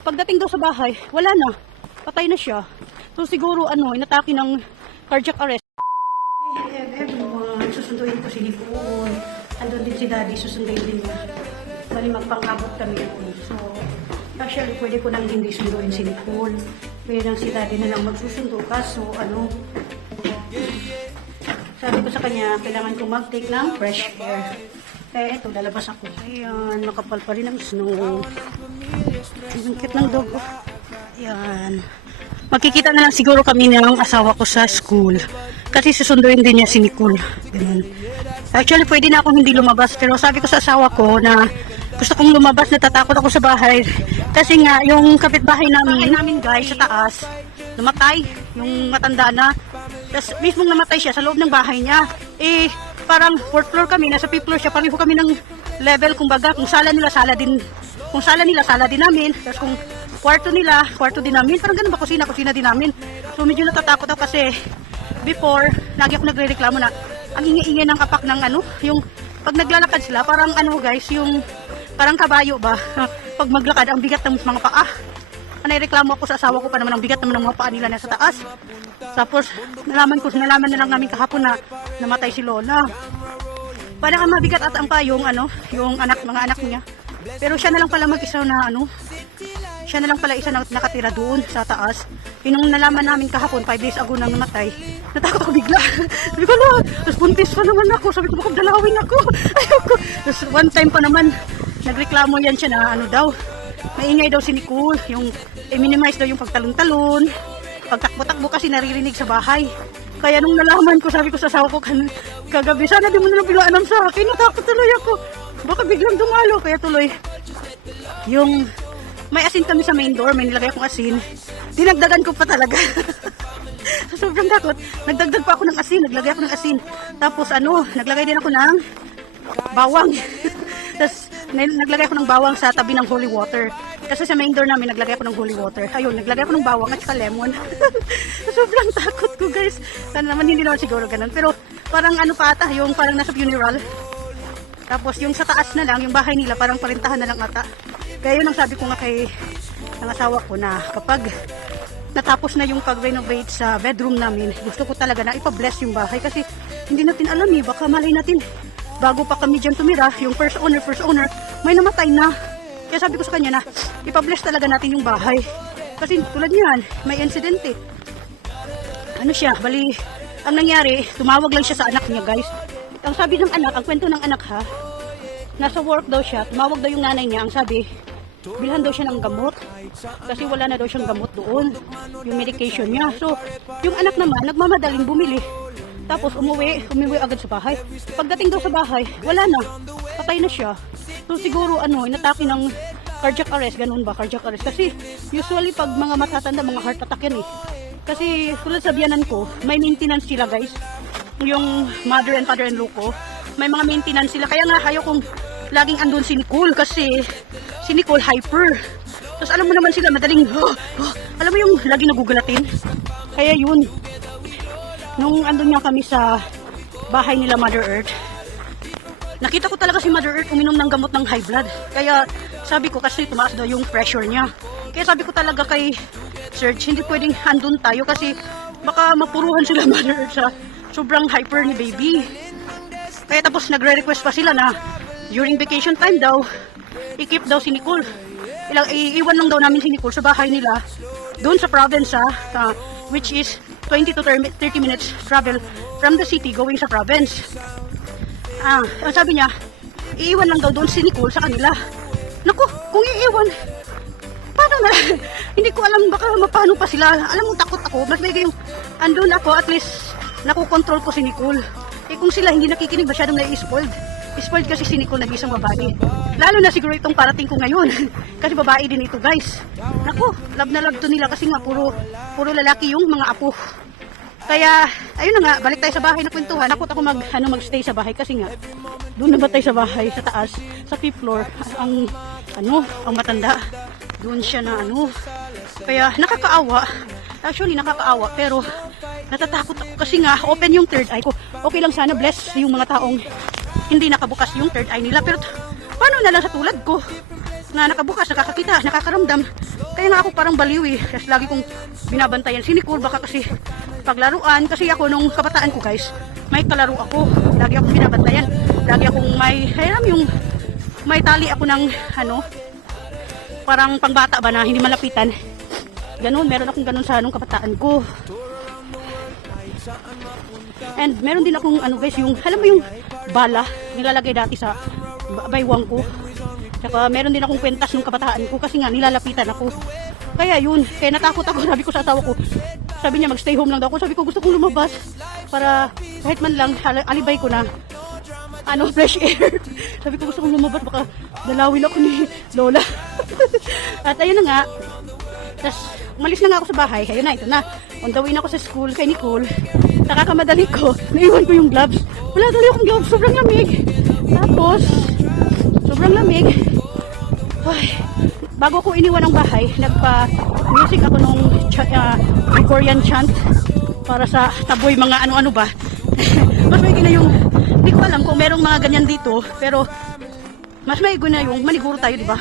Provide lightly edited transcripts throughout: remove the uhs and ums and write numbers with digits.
Pagdating daw sa bahay, wala na. Patay na siya. So siguro inatake ng cardiac arrest. Hey everyone, susunduin ko si Nicole. Andun din si Daddy, susunduin din niya. Bali magpangabot kami doon. So, actually pwede ko nang hindi sunduin si Nicole. Pwede lang si Daddy na lang magsusundo. Kaso sabi ko sa kanya, kailangan ko mag-take ng fresh air. Kaya ito, lalabas ako. Ayan, makapal pa rin ang snow. Ang cute ng dog. Ayan. Magkikita na lang siguro kami ng asawa ko sa school. Kasi susunduin din niya si Nicole. Ganun. Actually, pwede na akong hindi lumabas. Pero sabi ko sa asawa ko na gusto kong lumabas, natatakot ako sa bahay. Kasi nga, yung kapitbahay namin guys, sa taas, namatay. Yung matanda na. Tapos, mismong namatay siya sa loob ng bahay niya. Parang 4th floor kami, nasa 5th floor siya, pareho kami ng level, kumbaga, kung sala nila, sala din namin, tapos kung kwarto nila, kwarto din namin, parang ganun ba, kusina din namin. So medyo natatakot ako kasi before, lagi ako nagre-reklamo na ang ingay-ingay ng kapak ng yung pag naglalakad sila, parang guys, yung parang kabayo ba, pag maglakad, ang bigat ng mga paa. Reklamo ako sa asawa ko pa naman, ang bigat naman ng mga paa nila nasa taas. Tapos, nalaman na lang namin kahapon na namatay si Lola. Parang ang mabigat at ang pa yung mga anak niya. Pero siya na lang pala mag-isa na siya na lang pala isa na nakatira doon sa taas. Yung nalaman namin kahapon, 5 days ago nang namatay, natakot ako bigla. Sabi ko, Lord, tapos buntis pa naman ako. Sabi ko, baka dalawin ako. Ayoko. Tapos one time pa naman, nagreklamo yan siya na daw, maingay daw si Nicole, yung i-minimize daw yung pagtalon-talon, pagtakbo-takbo kasi naririnig sa bahay. Kaya nung nalaman ko, sabi ko sa asawa ko kagabi, sana di mo na pinaalam sa akin, natakot tuloy ako. Baka biglang dumalo, kaya tuloy. Yung may asin kami sa main door, may nilagay akong asin, dinagdagan ko pa talaga. Sobrang takot, nagdagdag pa ako ng asin, naglagay ako ng asin. Tapos naglagay din ako ng bawang. Tapos naglagay ako ng bawang sa tabi ng holy water. Kasi sa main door namin, naglagay ako ng holy water. Ayun, naglagay ako ng bawang at saka lemon. Sobrang takot ko, guys. Sana naman hindi naman siguro ganun. Pero parang pa ata, yung parang nasa funeral. Tapos yung sa taas na lang, yung bahay nila, parang parintahan na lang ata. Kaya yun ang sabi ko nga kay ang asawa ko na kapag natapos na yung pag-renovate sa bedroom namin, gusto ko talaga na ipa-bless yung bahay. Kasi hindi natin alam baka malay natin. Bago pa kami dyan tumira, yung first owner, may namatay na. Kaya sabi ko sa kanya na, ipa-bless talaga natin yung bahay. Kasi tulad niyan, may incident bali, ang nangyari, tumawag lang siya sa anak niya, guys. Ang sabi ng anak, ang kwento ng anak nasa work daw siya, tumawag daw yung nanay niya, ang sabi, bilhan daw siya ng gamot. Kasi wala na daw siyang gamot doon, yung medication niya. So, yung anak naman, nagmamadaling bumili. Tapos umuwi agad sa bahay. Pagdating daw sa bahay, wala na. Patay na siya. So siguro inatake ng cardiac arrest, ganun ba? Cardiac arrest. Kasi usually pag mga matatanda, mga heart attack yan Kasi tulad sa biyanan ko, may maintenance sila, guys. Yung mother and father-in-law ko, may mga maintenance sila. Kaya nga ayaw kong laging andun si Nicole kasi si Nicole hyper. Tapos alam mo naman sila, madaling alam mo yung laging nagugulatin. Kaya yun. Nung andun nga kami sa bahay nila Mother Earth, nakita ko talaga si Mother Earth uminom ng gamot ng high blood. Kaya sabi ko kasi tumaas daw yung pressure niya. Kaya sabi ko talaga kay Serge, hindi pwedeng andun tayo kasi baka mapuruhan sila Mother Earth sa sobrang hyper ni baby. Kaya tapos nagre-request pa sila na during vacation time daw, i-keep daw si Nicole. Iiwan lang daw namin si Nicole sa bahay nila doon sa province which is 20 to 30 minutes travel from the city going sa province. Ang sabi niya, iiwan lang daw doon si Nicole sa kanila. Naku, kung iiwan, paano na? Hindi ko alam, baka mapano pa sila. Alam mo, takot ako. Mas may yung andun ako, at least nakukontrol ko si Nicole. Kung sila hindi nakikinig, masyadong na-spoiled. Spoiled kasi si Nicole, nag-isang babae. Lalo na siguro itong parating ko ngayon. Kasi babae din ito, guys. Naku, love na love to nila kasi nga puro lalaki yung mga apo. Kaya, ayun na nga, balik tayo sa bahay na kwentuhan. Nakot ako mag-stay sa bahay kasi nga, doon na ba tayo sa bahay, sa taas, sa 5th floor, ang matanda. Doon siya na Kaya, nakakaawa. Actually, nakakaawa. Pero, natatakot ako kasi nga, open yung third eye ko. Okay lang sana, bless yung mga taong hindi nakabukas yung third eye nila. Pero, paano na lang sa tulad ko? na nakabukas, nakakakita, nakakaramdam. Kaya nga ako parang baliw eh. Kasi lagi kong binabantayan. Si Nicole baka kasi paglaruan. Kasi ako nung kabataan ko guys, may kalaro ako. Lagi akong binabantayan. Lagi akong may tali ako ng ano, parang pangbata ba na hindi malapitan. Ganun, meron akong ganun sa nung kabataan ko. And meron din akong ano guys, yung alam mo yung bala nilalagay dati sa baywang ko. Tsaka meron din akong kwentas nung kabataan ko kasi nga nilalapitan ako. Kaya yun, kaya natakot ako. Sabi ko sa asawa ko, sabi niya mag-stay home lang daw ako. Sabi ko gusto kong lumabas para kahit man lang alibay ko na ano, fresh air. Sabi ko gusto kong lumabas, baka dalawin ako ni Lola. At ayun na nga, tas umalis na nga ako sa bahay. Ayun na, ito na. On the way na ako sa school kay Nicole. Nakakamadali ko, naiwan ko yung gloves. Wala dali akong gloves, sobrang lamig. Tapos, sobrang lamig. Ay, bago ko iniwan ang bahay, nagpa-music ako nung Gregorian chant para sa taboy mga ano-ano ba. Mas may gina yung, hindi ko alam kung merong mga ganyan dito, pero mas may gina yung maniguro tayo, di ba?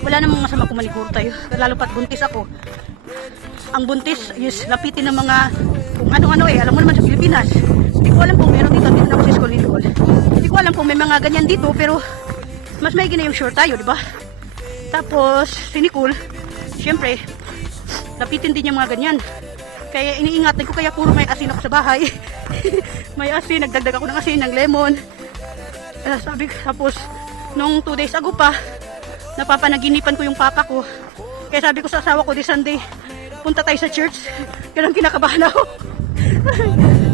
Wala namang masama kung maniguro tayo, lalo pat buntis ako. Ang buntis is lapitin ng mga kung ano-ano eh, alam mo naman sa Pilipinas. Hindi ko alam kung meron dito na ako sa school nito. Hindi ko alam kung may mga ganyan dito, pero mas may gina yung sure tayo, di ba? Tapos, si Nicole, syempre, lapitin din yung mga ganyan. Kaya iniingatan ko, kaya puro may asin ako sa bahay. May asin, nagdagdag ako ng asin, ng lemon. Tapos, nung 2 days ago pa, napapanaginipan ko yung papa ko. Kaya sabi ko sa asawa ko, this Sunday, punta tayo sa church. Kaya kinakabahan ako.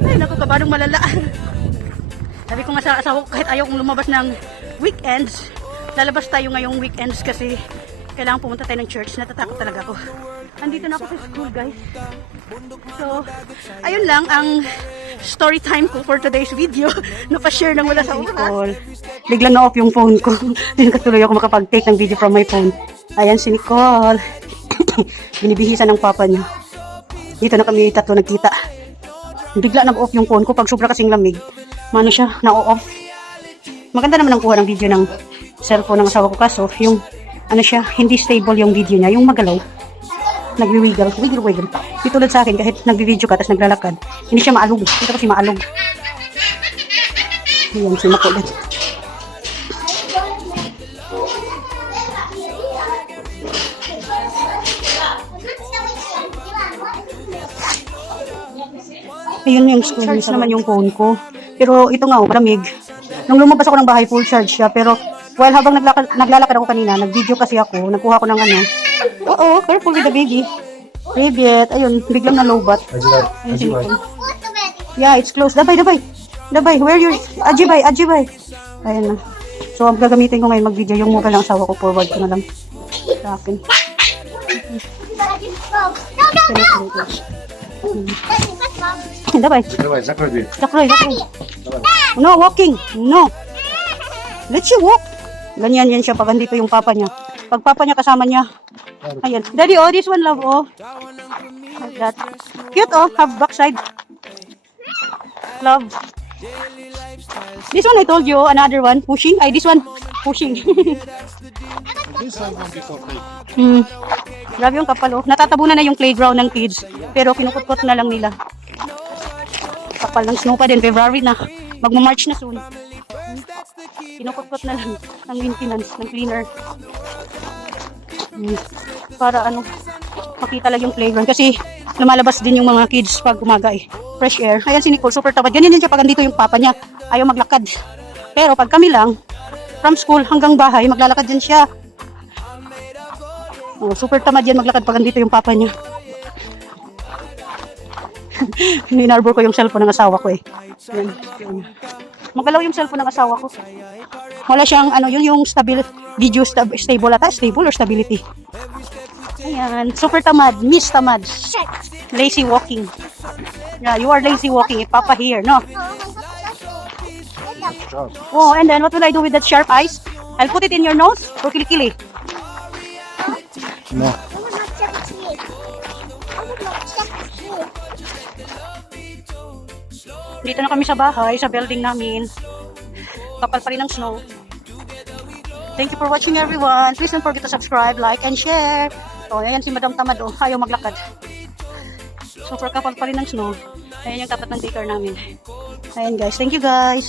Ay, naku, kabanong malala. Sabi ko nga sa asawa ko, kahit ayaw kong lumabas ng weekends, lalabas tayo ngayong weekends kasi kailangan pumunta tayo ng church. Natatakot talaga ako. Andito na ako sa school, guys. So, ayun lang ang story time ko for today's video. Napashare nang wala sa Nicole. Biglang na-off yung phone ko. Hindi katuloy ako makapag-take ng video from my phone. Ayan si Nicole. Binibihisan ng papa niya. Dito na kami tatlo nagkita. Bigla nag-off yung phone ko pag sobra kasing lamig. Mano siya, na-off. Maganda naman ang kuha ng video ng cellphone ng asawa ko, kaso yung ano siya, hindi stable yung video niya, yung magalaw. Nagwi-wiggle, wiggle. Di tulad sa akin, kahit nagbi-video ka tapos naglalakad, hindi siya maalog. Dito kasi maalog. Ayan, si makulit. Ayun yung charge naman yung phone ko. Pero ito nga, malamig. Nung lumabas ako ng bahay, full charge siya. Pero while habang naglalakad ako kanina, nag-video kasi ako, nagkuha ko ng ano. Oo, careful with the baby. Baby, ayun, biglang na-lowbat. Ayun si Nicole. Yeah, it's close. Dabay. Where you? Ajibay. Ayun na. So, ang gagamitin ko ngayon mag-video yung mobile ng asawa ko. Forward ko na lang sa akin. Dabay. Zakroy. No, walking. No. Let you walk. Ganyan yan siya pag andito yung papa niya. Pag papa niya kasama niya. Ayan. Daddy, oh, this one, love, oh. Like that. Cute, oh. Have backside. Love. This one, I told you. Another one. Pushing. This one. Pushing. This one won't be for play. Grabe yung kapal, oh. Natatabunan na yung playground ng kids. Pero kinukot-kot na lang nila. Kapal ng snow pa din. February na. Magmamarch na soon. Kinukot-kot na lang ng maintenance, ng cleaner. Para ano, makita lang yung playground. Kasi lumalabas din yung mga kids pag umaga eh. Fresh air. Ayan si Nicole, super tamad. Ganyan din siya pag andito yung papa niya. Ayaw maglakad. Pero pag kami lang, from school hanggang bahay, maglalakad din siya. Oh, super tamad yan maglakad pag andito yung papa niya. Hinarbor ko yung cellphone ng asawa ko eh. Yan. Magalaw yung cellphone ng asawa ko. Wala siyang ano, yung video stable ata, stable or stability. Ayan, super tamad, miss tamad. Lazy walking. Yeah, you are lazy walking. If Papa here, no? Oh, and then what will I do with that sharp eyes? I'll put it in your nose for kilikili. No. Dito na kami sa bahay, sa building namin. Kapal pa rin ng snow. Thank you for watching everyone. Please don't forget to subscribe, like, and share. So, ayan si Madam Tamad, oh. Ayaw maglakad. Super kapal pa rin ng snow. Ayan yung tapat ng daycare namin. Ayan guys. Thank you guys.